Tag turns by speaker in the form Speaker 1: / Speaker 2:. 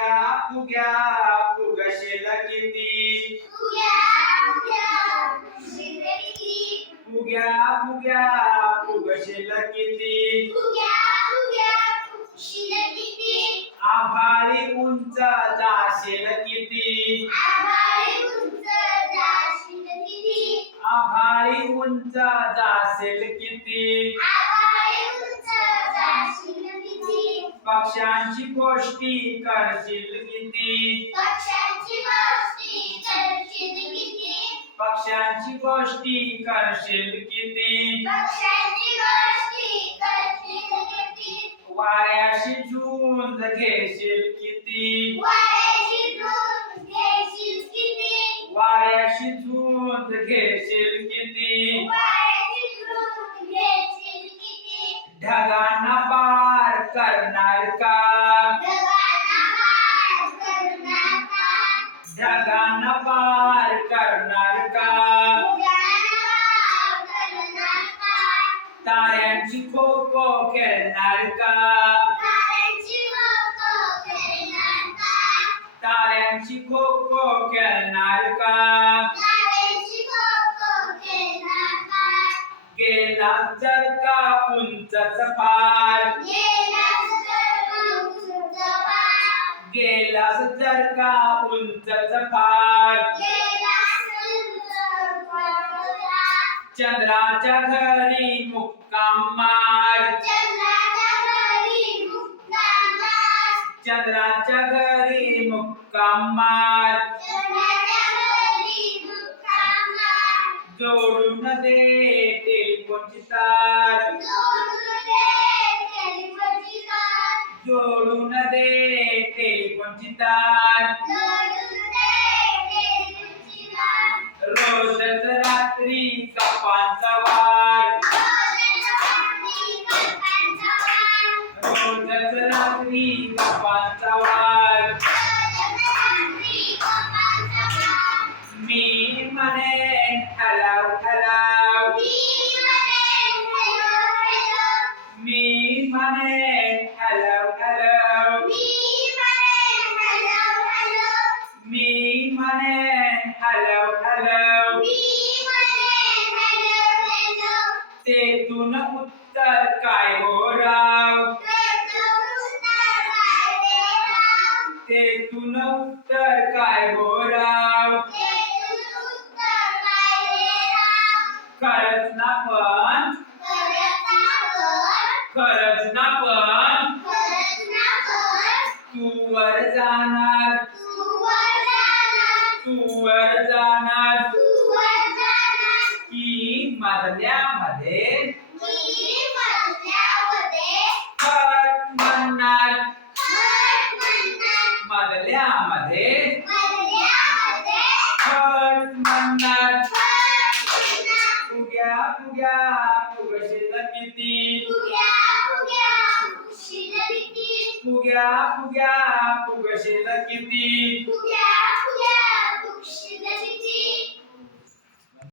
Speaker 1: फुग्या फुग्या फुगशेल किती? फुग्या फुग्या फुगशेल किती? आभाळी उंच जाशेल किती? आभाळी उंच जासेल किती? पक्ष्यांची गोष्टी करशील किती?
Speaker 2: पक्षांची गोष्टी करशील किती?
Speaker 1: पक्ष्यांची गोष्टी करशील किती?
Speaker 2: पक्षांची गोष्टी करशील किती?
Speaker 1: वाऱ्याशी झुंज घेशील किती?
Speaker 2: वाऱ्याची झुंज घेशील किती?
Speaker 1: वाऱ्याशी झुंज घेशील किती?
Speaker 2: वाऱ्याची झुंज घेशील किती?
Speaker 1: ढगांना प्यार का
Speaker 2: ढगान पार करणार का
Speaker 1: ताऱ्यांची खो खो खेळणार का
Speaker 2: ताऱ्यांची
Speaker 1: खो खो खेळणार का गेला जर का उंच पार।
Speaker 2: गेलास
Speaker 1: जर का उंचच पार
Speaker 2: गेलास तर जवळ
Speaker 1: चंद्राच्या घरी मुक्काम मार.
Speaker 2: चंद्राच्या घरी
Speaker 1: मुक्काम मार. जोडून दे टेलिफोनची तार.
Speaker 2: टेलिफोनची
Speaker 1: तेथून उत्तर काय हो राव तेथून उत्तर काय हो राव खरंच ना पण खरंच ना पण तू वर जाणार. तू वर जाणार. मधल्यामध्ये खट म्हणणार फुग्या फुग्या फुगशील किती? फुग्या फुग्या फुगशील किती?